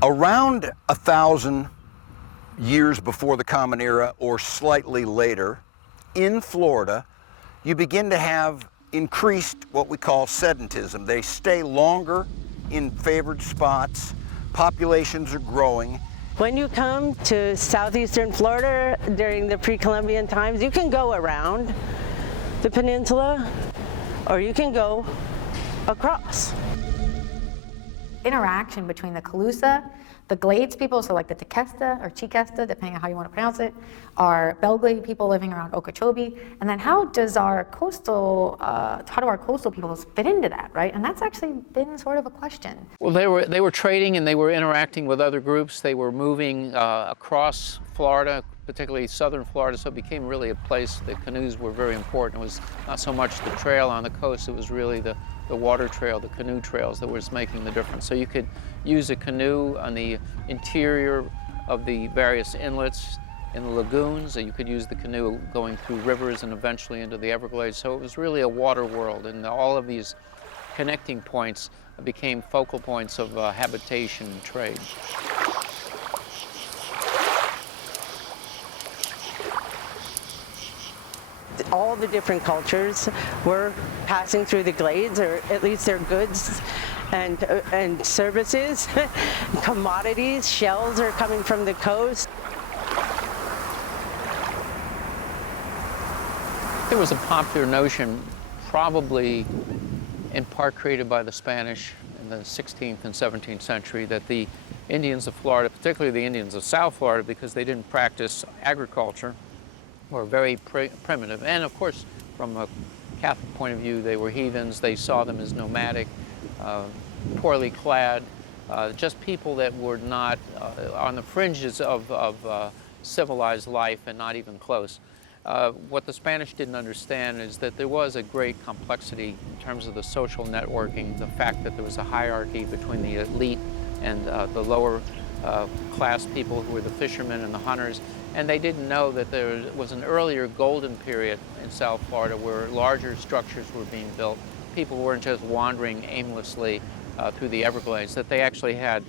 Around 1,000 years before the Common Era or slightly later, in Florida, you begin to have increased what we call sedentism. They stay longer in favored spots, populations are growing. When you come to southeastern Florida during the pre-Columbian times, you can go around the peninsula or you can go across. Interaction between the Calusa, the Glades people, so like the Tequesta or Chiquesta, depending on how you want to pronounce it, are Belle Glade people living around Okeechobee, and then how do our coastal peoples fit into that, right? And that's actually been sort of a question. Well, they were trading and they were interacting with other groups. They were moving across Florida, particularly southern Florida, so it became really a place. The canoes were very important. It was not so much the trail on the coast, it was really the water trail, the canoe trails that was making the difference. So you could use a canoe on the interior of the various inlets in the lagoons, and you could use the canoe going through rivers and eventually into the Everglades. So it was really a water world, and all of these connecting points became focal points of habitation and trade. All the different cultures were passing through the Glades, or at least their goods and services, commodities, shells are coming from the coast. There was a popular notion, probably in part created by the Spanish in the 16th and 17th century, that the Indians of Florida, particularly the Indians of South Florida, because they didn't practice agriculture, were very primitive. And of course, from a Catholic point of view, they were heathens. They saw them as nomadic, poorly clad, just people that were not on the fringes of civilized life and not even close. What the Spanish didn't understand is that there was a great complexity in terms of the social networking, the fact that there was a hierarchy between the elite and the lower class people who were the fishermen and the hunters. And they didn't know that there was an earlier golden period in South Florida where larger structures were being built. People weren't just wandering aimlessly through the Everglades, that they actually had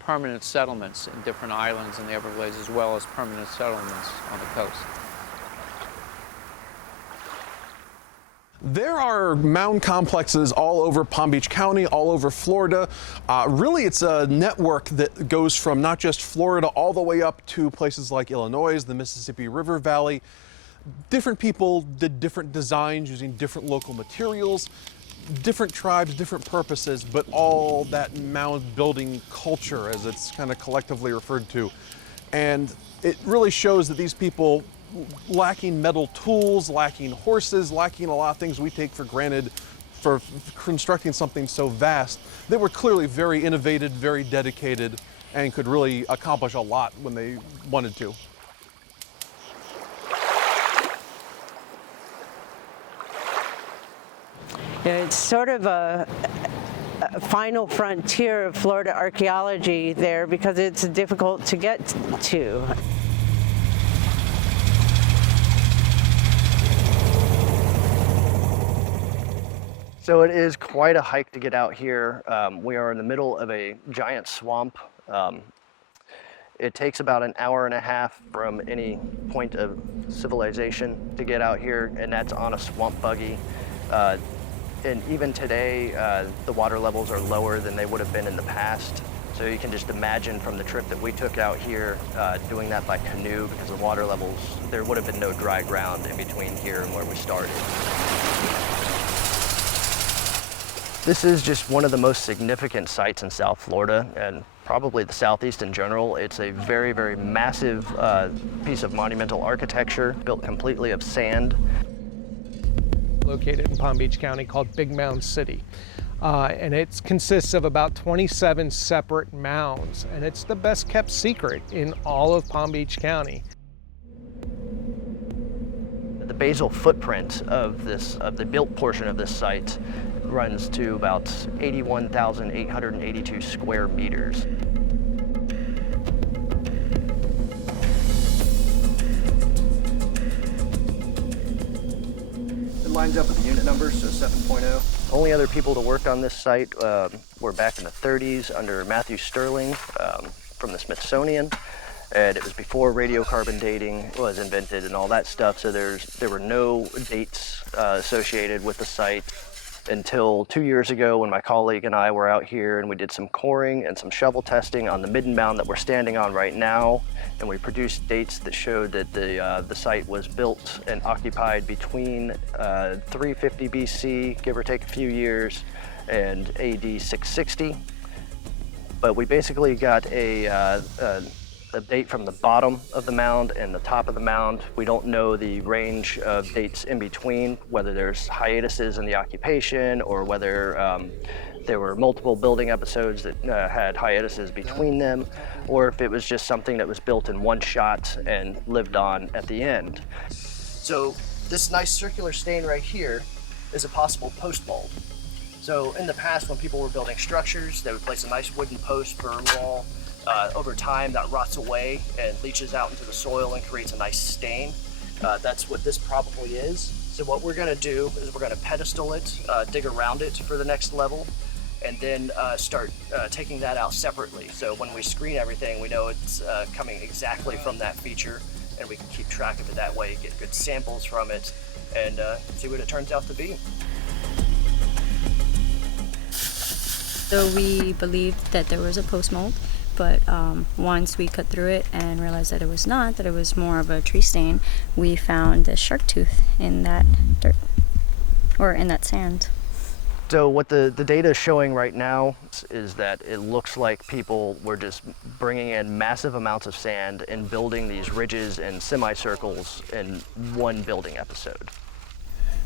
permanent settlements in different islands in the Everglades as well as permanent settlements on the coast. There are mound complexes all over Palm Beach County, all over Florida. Really, it's a network that goes from not just Florida all the way up to places like Illinois, the Mississippi River Valley. Different people did different designs using different local materials, different tribes, different purposes, but all that mound building culture, as it's kind of collectively referred to. And it really shows that these people, lacking metal tools, lacking horses, lacking a lot of things we take for granted for constructing something so vast, they were clearly very innovative, very dedicated, and could really accomplish a lot when they wanted to. It's sort of a final frontier of Florida archaeology there because it's difficult to get to. So it is quite a hike to get out here. We are in the middle of a giant swamp. It takes about an hour and a half from any point of civilization to get out here, and that's on a swamp buggy. And even today, the water levels are lower than they would have been in the past. So you can just imagine from the trip that we took out here, doing that by canoe, because the water levels, there would have been no dry ground in between here and where we started. This is just one of the most significant sites in South Florida and probably the Southeast in general. It's a very, very massive piece of monumental architecture built completely of sand. Located in Palm Beach County, called Big Mound City. And it consists of about 27 separate mounds, and it's the best kept secret in all of Palm Beach County. The basal footprint of the built portion of this site runs to about 81,882 square meters. It lines up with the unit numbers, so 7.0 Only other people to work on this site were back in the 30s under Matthew Sterling from the Smithsonian. And it was before radiocarbon dating was invented and all that stuff, so there were no dates associated with the site until 2 years ago when my colleague and I were out here and we did some coring and some shovel testing on the midden mound that we're standing on right now, and we produced dates that showed that the site was built and occupied between 350 BC, give or take a few years, and AD 660. But we basically got a date from the bottom of the mound and the top of the mound. We don't know the range of dates in between, whether there's hiatuses in the occupation or whether there were multiple building episodes that had hiatuses between them, or if it was just something that was built in one shot and lived on at the end. So this nice circular stain right here is a possible post mold. So in the past, when people were building structures, they would place a nice wooden post, berm wall. Over time, that rots away and leaches out into the soil and creates a nice stain. That's what this probably is. So what we're gonna do is we're gonna pedestal it, dig around it for the next level, and then start taking that out separately. So when we screen everything, we know it's coming exactly from that feature, and we can keep track of it that way, get good samples from it, and see what it turns out to be. So we believed that there was a post mold, but once we cut through it and realized that it was not, that it was more of a tree stain, we found a shark tooth in that dirt, or in that sand. So what the data is showing right now is that it looks like people were just bringing in massive amounts of sand and building these ridges and semicircles in one building episode.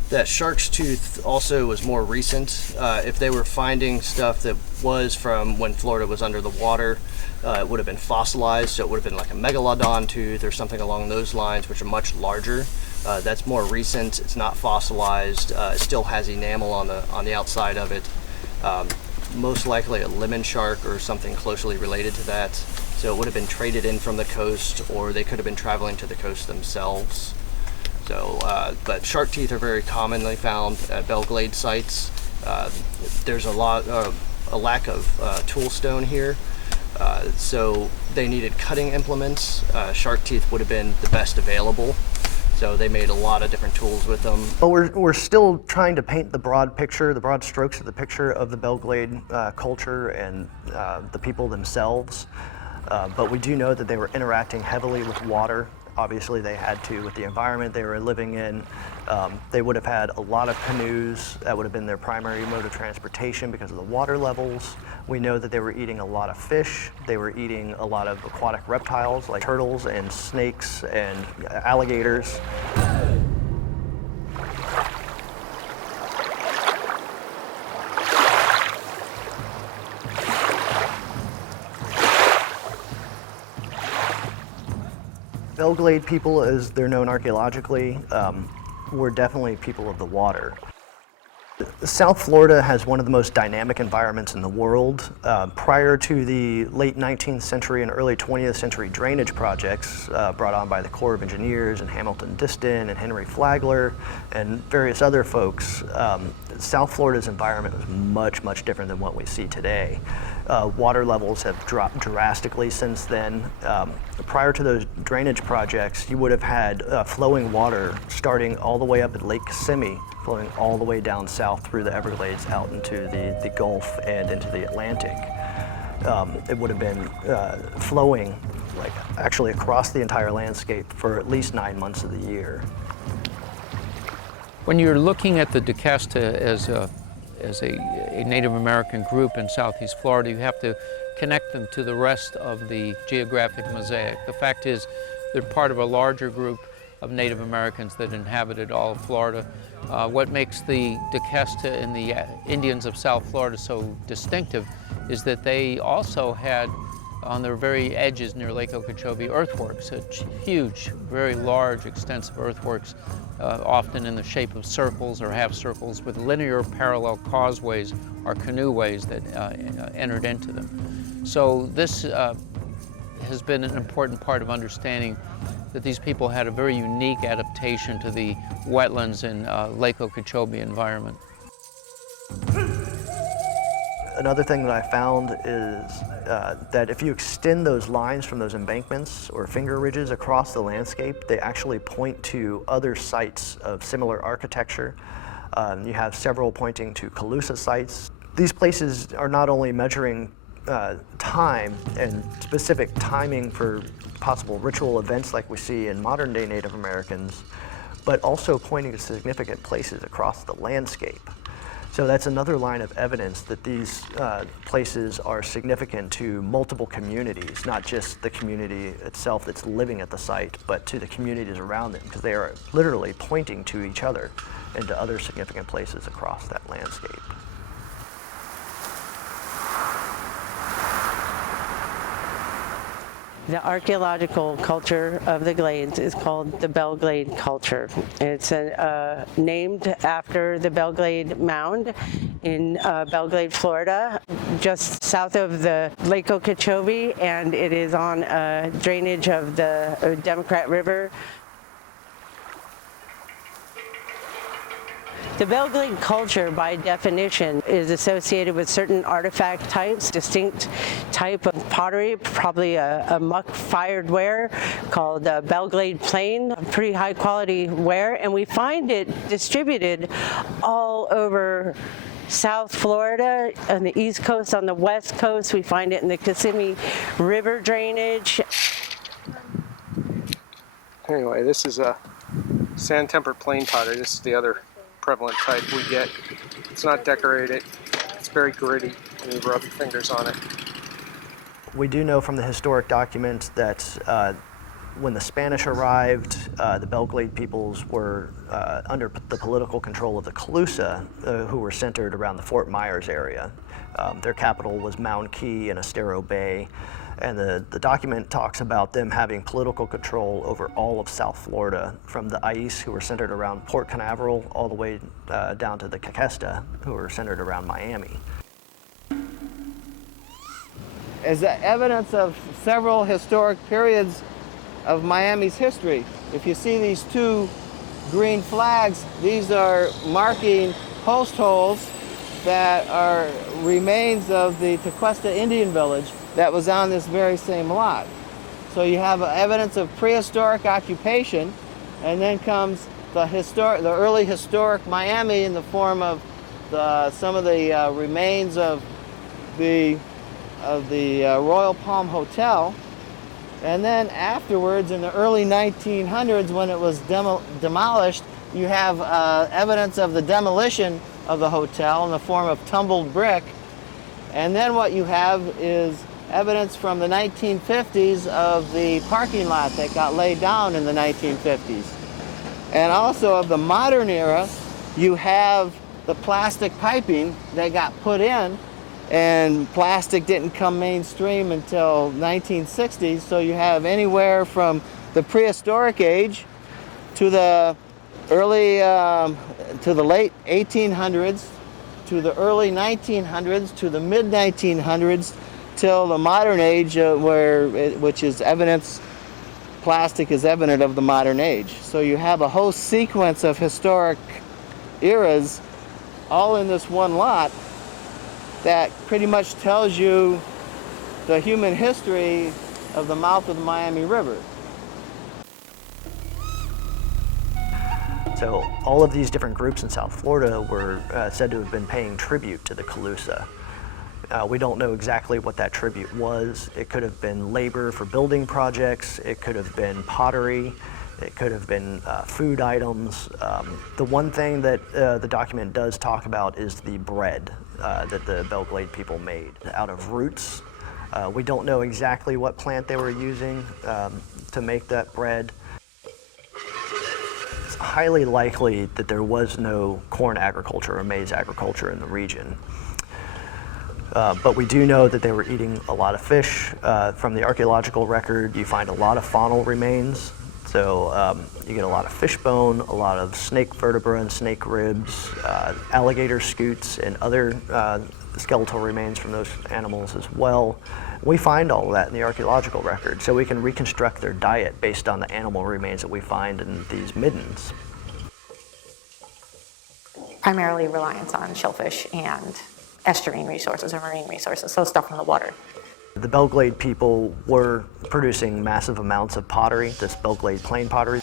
That shark's tooth also was more recent. If they were finding stuff that was from when Florida was under the water, it would have been fossilized, so it would have been like a megalodon tooth or something along those lines, which are much larger. That's more recent. It's not fossilized. It still has enamel on the outside of it. Most likely a lemon shark or something closely related to that. So it would have been traded in from the coast, or they could have been traveling to the coast themselves. So, but shark teeth are very commonly found at Belle Glade sites. There's a lack of tool stone here, so they needed cutting implements. Shark teeth would have been the best available, so they made a lot of different tools with them. But we're still trying to paint the broad picture, the broad strokes of the picture of the Belle Glade culture and the people themselves. But we do know that they were interacting heavily with water. Obviously they had to with the environment they were living in. They would have had a lot of canoes. That would have been their primary mode of transportation because of the water levels. We know that they were eating a lot of fish. They were eating a lot of aquatic reptiles like turtles and snakes and alligators. Belle Glade people, as they're known archaeologically, were definitely people of the water. South Florida has one of the most dynamic environments in the world. Prior to the late 19th century and early 20th century drainage projects brought on by the Corps of Engineers and Hamilton Diston and Henry Flagler and various other folks, South Florida's environment was much, much different than what we see today. Water levels have dropped drastically since then. Prior to those drainage projects, you would have had flowing water starting all the way up at Lake Kissimmee, flowing all the way down south through the Everglades out into the Gulf and into the Atlantic. It would have been flowing like actually across the entire landscape for at least 9 months of the year. When you're looking at the DeCasta as a Native American group in Southeast Florida, you have to connect them to the rest of the geographic mosaic. The fact is, they're part of a larger group of Native Americans that inhabited all of Florida. What makes the DeCasta and the Indians of South Florida so distinctive is that they also had, on their very edges near Lake Okeechobee, earthworks, huge, very large, extensive earthworks, often in the shape of circles or half circles with linear parallel causeways or canoeways that entered into them. So this has been an important part of understanding that these people had a very unique adaptation to the wetlands and Lake Okeechobee environment. Another thing that I found is that if you extend those lines from those embankments or finger ridges across the landscape, they actually point to other sites of similar architecture. You have several pointing to Calusa sites. These places are not only measuring time and specific timing for possible ritual events like we see in modern day Native Americans, but also pointing to significant places across the landscape. So that's another line of evidence that these places are significant to multiple communities, not just the community itself that's living at the site, but to the communities around them, because they are literally pointing to each other and to other significant places across that landscape. The archaeological culture of the Glades is called the Belle Glade culture. It's named after the Belle Glade Mound in Belle Glade, Florida, just south of the Lake Okeechobee, and it is on drainage of the Democrat River. The Belle Glade culture, by definition, is associated with certain artifact types, distinct type of pottery, probably a muck-fired ware called Belle Glade plain, pretty high-quality ware, and we find it distributed all over South Florida, on the East Coast, on the West Coast. We find it in the Kissimmee River drainage. Anyway, this is a sand-tempered plain pottery. This is the other prevalent type we get. It's not decorated, it's very gritty, and you rub your fingers on it. We do know from the historic documents that when the Spanish arrived, the Belle Glade peoples were under the political control of the Calusa, who were centered around the Fort Myers area. Their capital was Mound Key in Estero Bay, and the document talks about them having political control over all of South Florida, from the Ais, who were centered around Port Canaveral, all the way down to the Caquesta, who were centered around Miami. As evidence of several historic periods of Miami's history. If you see these two green flags, these are marking post holes that are remains of the Tequesta Indian village that was on this very same lot. So you have evidence of prehistoric occupation, and then comes the early historic Miami in the form of some of the remains of the Royal Palm Hotel. And then afterwards, in the early 1900s, when it was demolished, you have evidence of the demolition of the hotel in the form of tumbled brick. And then what you have is evidence from the 1950s of the parking lot that got laid down in the 1950s. And also of the modern era, you have the plastic piping that got put in, and plastic didn't come mainstream until 1960s. So you have anywhere from the prehistoric age to the early, to the late 1800s, to the early 1900s, to the mid 1900s, till the modern age, which is evidence, plastic is evident of the modern age. So you have a whole sequence of historic eras all in this one lot that pretty much tells you the human history of the mouth of the Miami River. So all of these different groups in South Florida were said to have been paying tribute to the Calusa. We don't know exactly what that tribute was. It could have been labor for building projects, it could have been pottery, it could have been food items. The one thing that the document does talk about is the bread that the Belle Glade people made out of roots. We don't know exactly what plant they were using to make that bread. It's highly likely that there was no corn agriculture or maize agriculture in the region. But we do know that they were eating a lot of fish. From the archaeological record, you find a lot of faunal remains. So you get a lot of fish bone, a lot of snake vertebra and snake ribs, alligator scutes, and other skeletal remains from those animals as well. We find all of that in the archaeological record, so we can reconstruct their diet based on the animal remains that we find in these middens. primarily reliance on shellfish and estuarine resources or marine resources, so stuff from the water. The Belle Glade people were producing massive amounts of pottery, this Belle Glade plain pottery.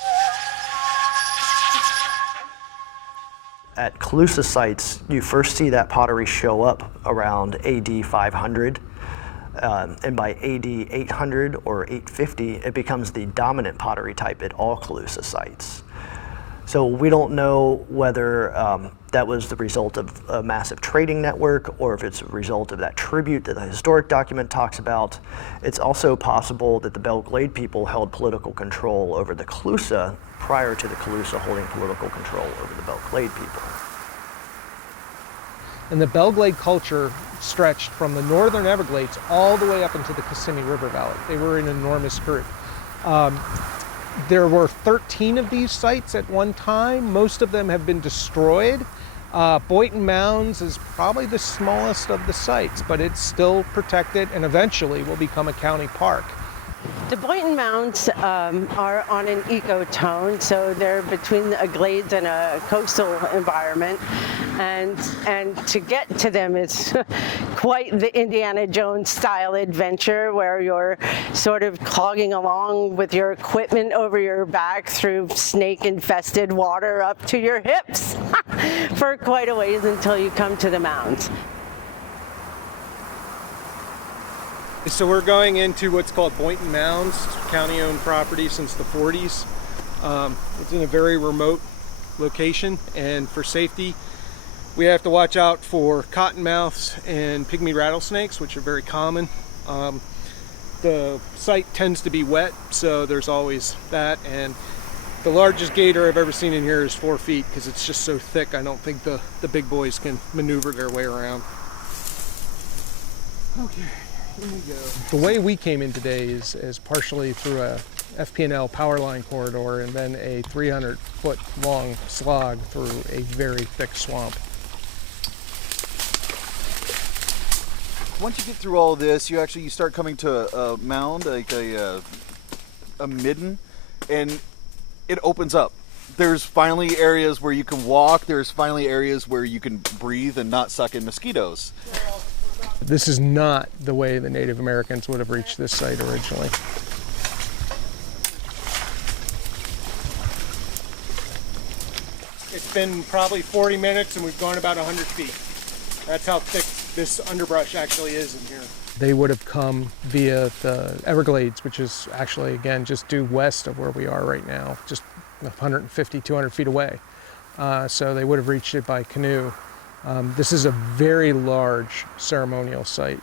At Calusa sites, you first see that pottery show up around AD 500, and by AD 800 or 850, it becomes the dominant pottery type at all Calusa sites. So we don't know whether that was the result of a massive trading network or if it's a result of that tribute that the historic document talks about. It's also possible that the Belle Glade people held political control over the Calusa prior to the Calusa holding political control over the Belle Glade people. And the Belle Glade culture stretched from the northern Everglades all the way up into the Kissimmee River Valley. They were an enormous group. There were 13 of these sites at one time. Most of them have been destroyed. Boynton Mounds is probably the smallest of the sites, but it's still protected and eventually will become a county park. The Boynton Mounds are on an ecotone, so they're between the Glades and a coastal environment, and to get to them is quite the Indiana Jones style adventure where you're sort of clogging along with your equipment over your back through snake-infested water up to your hips for quite a ways until you come to the mounds. So we're going into what's called Boynton Mounds, county-owned property since the 40s. It's in a very remote location, and for safety, we have to watch out for cottonmouths and pygmy rattlesnakes, which are very common. The site tends to be wet, so there's always that, and the largest gator I've ever seen in here is 4 feet because it's just so thick. I don't think the big boys can maneuver their way around. Okay. The way we came in today is partially through a FP&L power line corridor and then a 300-foot long slog through a very thick swamp. Once you get through all this, you start coming to a mound, like a midden, and it opens up. There's finally areas where you can walk. There's finally areas where you can breathe and not suck in mosquitoes. This is not the way the Native Americans would have reached this site originally. It's been probably 40 minutes and we've gone about 100 feet. That's how thick this underbrush actually is in here. They would have come via the Everglades, which is actually, again, just due west of where we are right now, just 150, 200 feet away. So they would have reached it by canoe. This is a very large ceremonial site.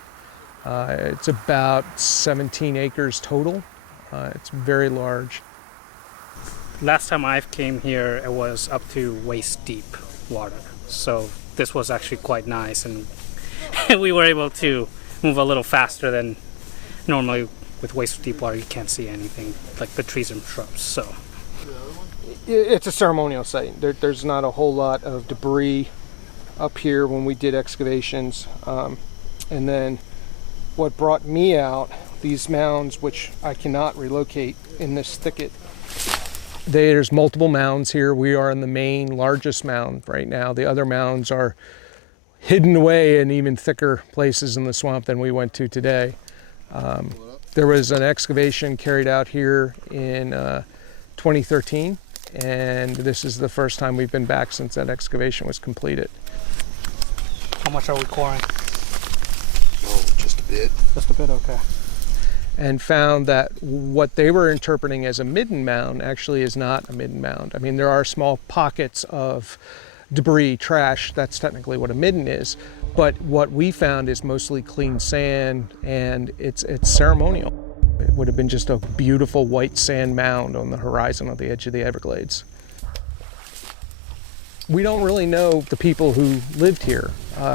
It's about 17 acres total. It's very large. Last time I came here, it was up to waist deep water. So this was actually quite nice, and we were able to move a little faster than normally. With waist deep water, you can't see anything like the trees and shrubs. So it's a ceremonial site. There's not a whole lot of debris up here when we did excavations. And then what brought me out, these mounds, which I cannot relocate in this thicket. There's multiple mounds here. We are in the main largest mound right now. The other mounds are hidden away in even thicker places in the swamp than we went to today. There was an excavation carried out here in 2013, and this is the first time we've been back since that excavation was completed. how much are we coring? Oh, just a bit. Just a bit, okay. And found that what they were interpreting as a midden mound actually is not a midden mound. I mean, there are small pockets of debris, trash, that's technically what a midden is, but what we found is mostly clean sand, and it's ceremonial. It would have been just a beautiful white sand mound on the horizon of the edge of the Everglades. We don't really know the people who lived here.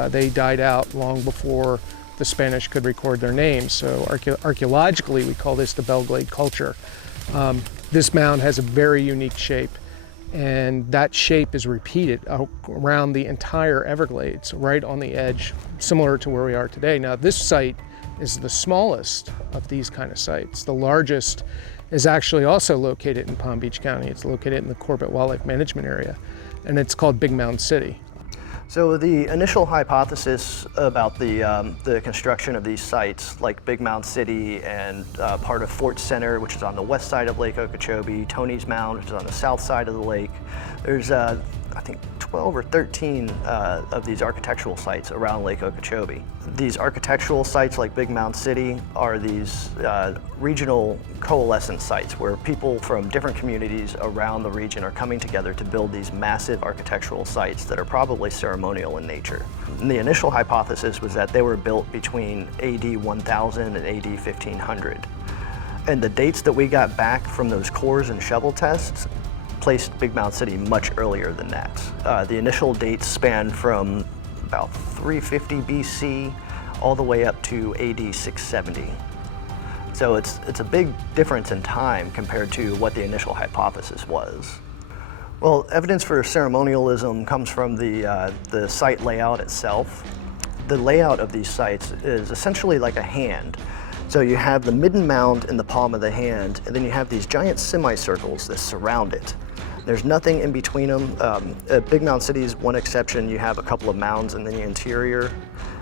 They died out long before the Spanish could record their names, so archaeologically we call this the Belle Glade culture. This mound has a very unique shape, and that shape is repeated around the entire Everglades, right on the edge, similar to where we are today. Now, this site is the smallest of these kind of sites. The largest is actually also located in Palm Beach County. It's located in the Corbett Wildlife Management Area, and it's called Mound City. So the initial hypothesis about the construction of these sites, like Big Mound City and part of Fort Center, which is on the west side of Lake Okeechobee, Tony's Mound, which is on the south side of the lake, there's I think 12 or 13 of these architectural sites around Lake Okeechobee. These architectural sites like Big Mound City are these regional coalescence sites where people from different communities around the region are coming together to build these massive architectural sites that are probably ceremonial in nature. And the initial hypothesis was that they were built between AD 1000 and AD 1500. And the dates that we got back from those cores and shovel tests placed Big Mound City much earlier than that. The initial dates span from about 350 BC all the way up to AD 670. So it's a big difference in time compared to what the initial hypothesis was. Well, evidence for ceremonialism comes from the site layout itself. The layout of these sites is essentially like a hand. So you have the midden mound in the palm of the hand, and then you have these giant semicircles that surround it. There's nothing in between them. At Big Mound City is one exception. You have a couple of mounds in the interior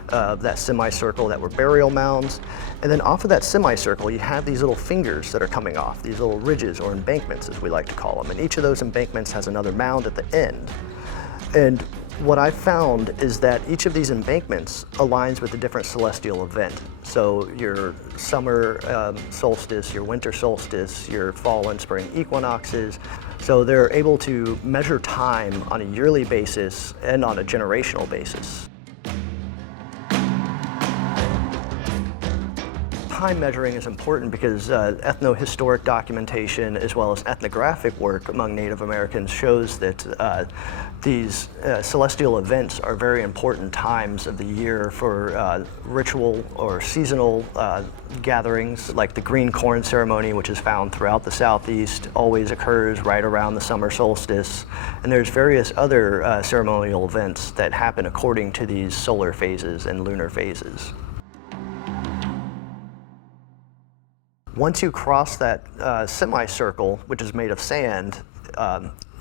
of that semicircle that were burial mounds. And then off of that semicircle, you have these little fingers that are coming off, these little ridges or embankments, as we like to call them. And each of those embankments has another mound at the end. And what I found is that each of these embankments aligns with a different celestial event. So your summer solstice, your winter solstice, your fall and spring equinoxes. So they're able to measure time on a yearly basis and on a generational basis. Time measuring is important because ethno-historic documentation as well as ethnographic work among Native Americans shows that these celestial events are very important times of the year for ritual or seasonal gatherings, like the green corn ceremony, which is found throughout the Southeast, always occurs right around the summer solstice. And there's various other ceremonial events that happen according to these solar phases and lunar phases. Once you cross that semicircle, which is made of sand,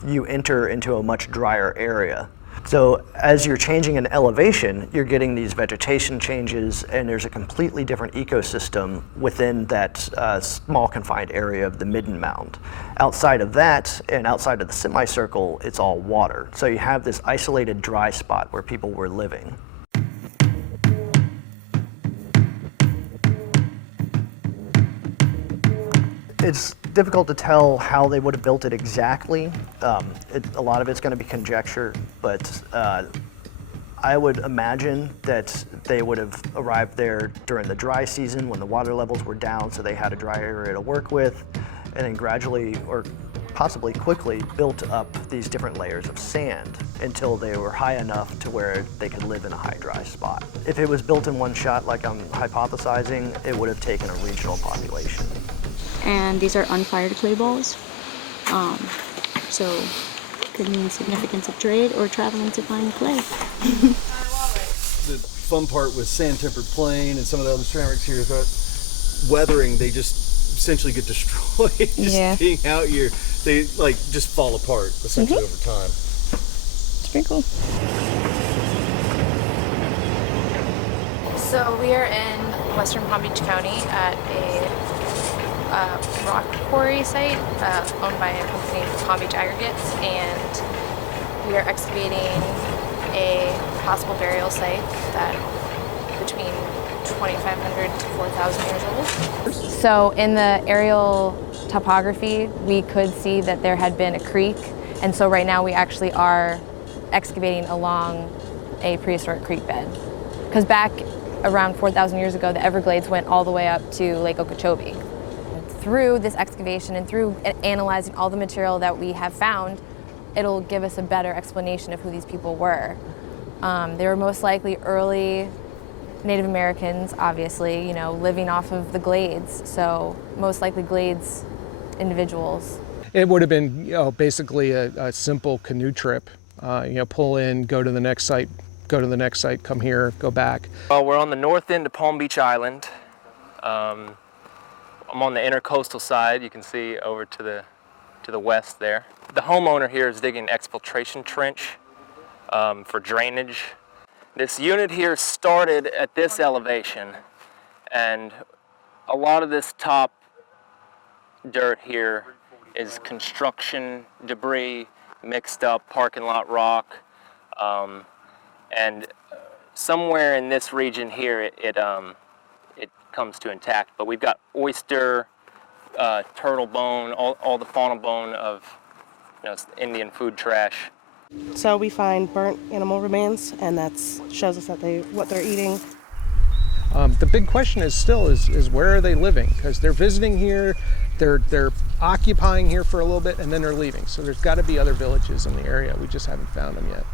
you enter into a much drier area. So as you're changing in elevation, you're getting these vegetation changes, and there's a completely different ecosystem within that small confined area of the midden mound. Outside of that, and outside of the semicircle, it's all water. So you have this isolated dry spot where people were living. It's difficult to tell how they would have built it exactly. A lot of it's going to be conjecture, but I would imagine that they would have arrived there during the dry season when the water levels were down, so they had a dry area to work with, and then gradually, or possibly quickly, built up these different layers of sand until they were high enough to where they could live in a high dry spot. If it was built in one shot, like I'm hypothesizing, it would have taken a regional population. And these are unfired clay balls. So could mean significance of trade or traveling to find clay. The fun part with sand-tempered plain and some of the other ceramics here is that weathering, they just essentially get destroyed. Just being out here, they like just fall apart essentially over time. It's pretty cool. So we are in western Palm Beach County at a rock quarry site owned by a company, Palm Beach Aggregates, and we are excavating a possible burial site that between 2,500 to 4,000 years old. So in the aerial topography, we could see that there had been a creek, and so right now we actually are excavating along a prehistoric creek bed. Because back around 4,000 years ago, the Everglades went all the way up to Lake Okeechobee. Through this excavation and through analyzing all the material that we have found, it'll give us a better explanation of who these people were. They were most likely early Native Americans, obviously, you know, living off of the glades, so most likely glades individuals. It would have been, you know, basically a simple canoe trip. You know, pull in, go to the next site, go to the next site, come here, go back. Well, we're on the north end of Palm Beach Island. I'm on the intercoastal side. You can see over to the west there. The homeowner here is digging an exfiltration trench for drainage. This unit here started at this elevation, and a lot of this top dirt here is construction debris, mixed up parking lot rock, and somewhere in this region here it comes to intact. But we've got oyster, turtle bone, all the faunal bone of Indian food trash. So we find burnt animal remains, and that shows us that what they're eating. The big question is where are they living? Because they're visiting here, they're occupying here for a little bit, and then they're leaving. So there's got to be other villages in the area. We just haven't found them yet.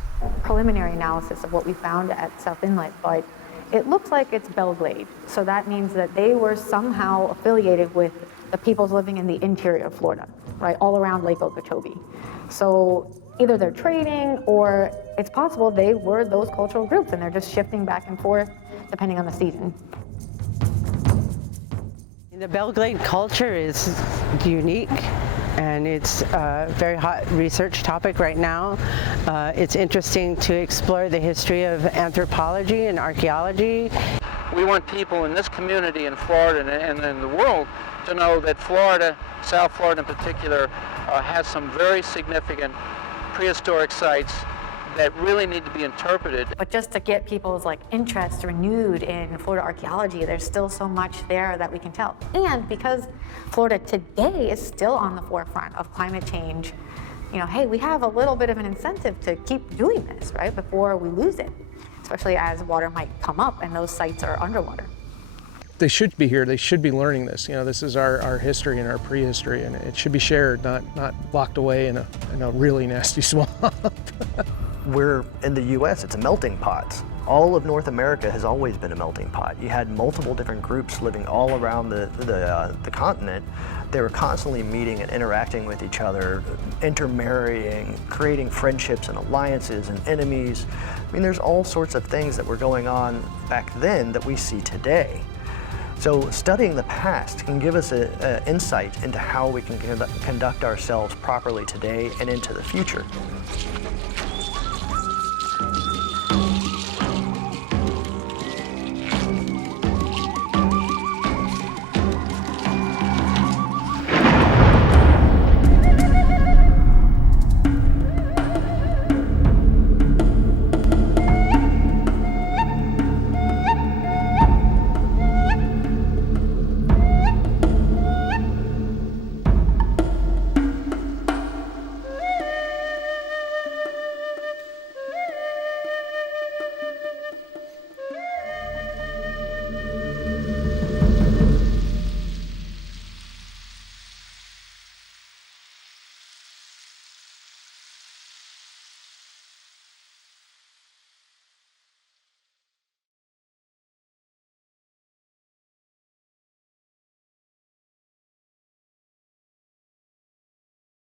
Preliminary analysis of what we found at South Inlet, but it looks like it's Belle Glade. So that means that they were somehow affiliated with the peoples living in the interior of Florida, right, all around Lake Okeechobee. So either they're trading, or it's possible they were those cultural groups and they're just shifting back and forth depending on the season. The Belle Glade culture is unique, and it's a very hot research topic right now. It's interesting to explore the history of anthropology and archaeology. We want people in this community in Florida and in the world to know that Florida, South Florida in particular, has some very significant prehistoric sites that really need to be interpreted. But just to get people's interest renewed in Florida archaeology, there's still so much there that we can tell. And because Florida today is still on the forefront of climate change, hey, we have a little bit of an incentive to keep doing this, right, before we lose it, especially as water might come up and those sites are underwater. They should be here. They should be learning this. This is our history and our prehistory, and it should be shared, not locked away in a really nasty swamp. We're in the U.S., it's a melting pot. All of North America has always been a melting pot. You had multiple different groups living all around the continent. They were constantly meeting and interacting with each other, intermarrying, creating friendships and alliances and enemies. I mean, there's all sorts of things that were going on back then that we see today. So studying the past can give us an insight into how we can conduct ourselves properly today and into the future.